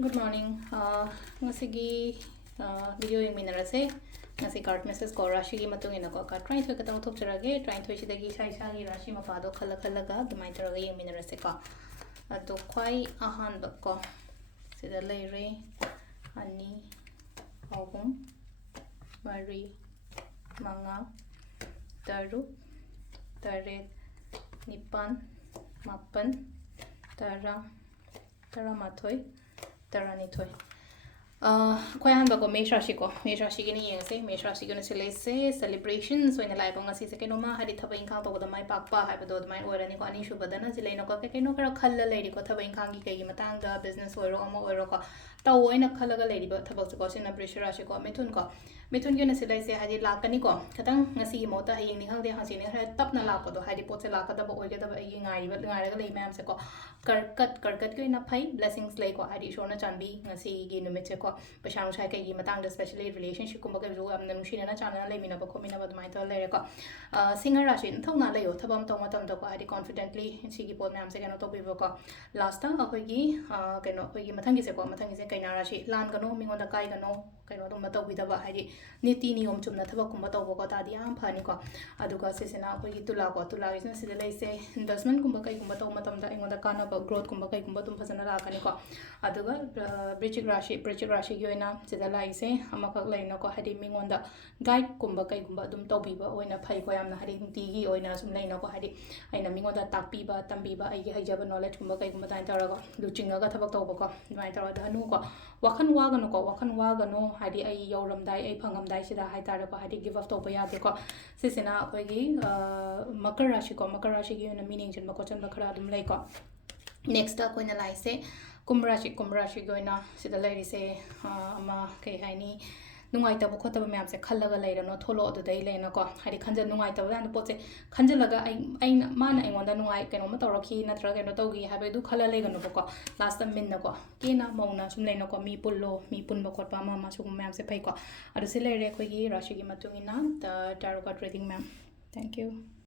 Good morning. Ngasigi video yung minarase. Ngasi card message ko Rashigi matung ina ko ka try to katang thop charage try to chidagi sai sai Rashi mapado khala khalaga dumai taraga yung minarase ko. Ado kwai ahan ko. Sida leire ani ahum mari manga taruk taret nipan mapan tara mathoi Taranitoy. Quite handbag of Meshashiko, Meshashigini, Meshashiguna Silese, celebrations when the life on a Sisakanoma had it in count over the my papa, Habado, my or any one issue, but then as Elena Cockano, a color lady got in Kangi, Matanga, business or Omo or Roka, Tau in a color lady, but Tabos in a British Rashiko, Metunko. Metun Silese had it Lakaniko, Katang, Ngasi Mota, Hang the Hasini, had Tapna Lapo, had it put a Lakata, but we get a young eye, but I mamseko. Karkat in a pipe, blessings like or had it shown a chambi, Ngasi Ginumeteko, Bashang Shaka Matang, especially relationship Kumbaku, and the machine and a channel, Lamina Bacomina, but my Tolerica. Singer Rashin, Tona Leo, Tabam Tomatam, had it confidently in Sigi Pol Mamsek and Otobivoka. Last time, Akogi, Matangiseko, Matangis Langano, Mingo the Kaigano, Kanomato with a Bahadi. Nitini chumna tabakuma tawko tadi am phaniko aduga sesena khoi tula isna sidalai se investment kumba kai kumba taw matamda ingoda kana ba growth kumba kai kumba tum phasana la kaniko aduga bridge rashi yoina sidalai se amakak laina ko hadi mingonda guide kumba kai kumba dum tawbiba oina phai ko yamna hadi tigi oina sum laina ko hadi aina mingonda takpiba tambiba ai gi haijaba knowledge kumba kai kumba tain taraga luchinga ga thabak tawba ko mai tarada hanu ko wakhan wagano hadi ai yauramdai ai phangam Sida Haitara Hadi give up Topaya Deco Sisina Pagi Makarashi given a meaning in Makotan Bakaradum Lake. Next up when I say Kumrashi goina, Sida lady say Ma Kahani. Nungaita Bukota Maps a color later, not Tolo the day lane ko. Had it Kanja Nungaita and Pote Kanjalaga, I man, I want the Nungai can Matoroki, Natragan, Togi, have a do color legan of Boko, last a minako. Kina Mona, Sumlenoko, mi Pullo, mi Punboko, Pama, Masum Mams a Peko. Adusile Requigi, Rashigi Matumina, the Taroka trading ma'am. Thank you.